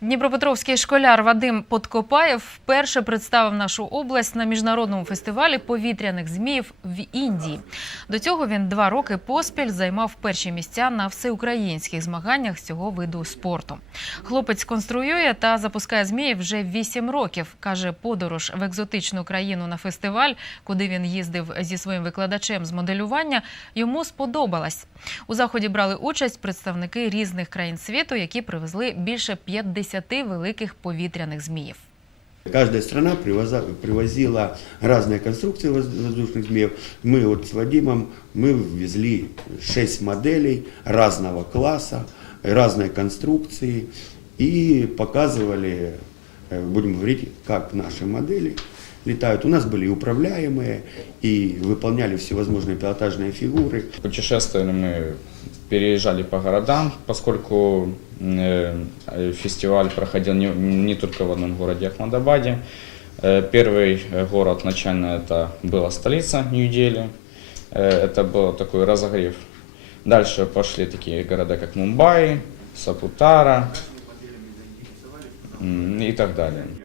Дніпропетровський школяр Вадим Подкопаєв вперше представив нашу область на міжнародному фестивалі повітряних зміїв в Індії. До цього він два роки поспіль займав перші місця на всеукраїнських змаганнях з цього виду спорту. Хлопець конструює та запускає зміїв вже вісім років. каже, подорож в екзотичну країну на фестиваль, куди він їздив зі своїм викладачем з моделювання, йому сподобалась. У заході брали участь представники різних країн світу, які привезли більше 50 великих повітряних зміїв. Каждая страна привоза- привозила разные конструкции воз- воздушных змеев. Мы вот с Вадимом мы ввезли 6 моделей разного класса, разной конструкции и показывали, э, будем говорить, как наши модели летают. У нас были и управляемые, и выполняли всевозможные пилотажные фигуры. Путешествовали мы, переезжали по городам, поскольку э, фестиваль проходил не, не только в одном городе Ахмадабаде. Э, Первый э, город начально это была столица Нью-Дели. Это был такой разогрев. Дальше пошли такие города, как Мумбаи, Сапутара и так далее.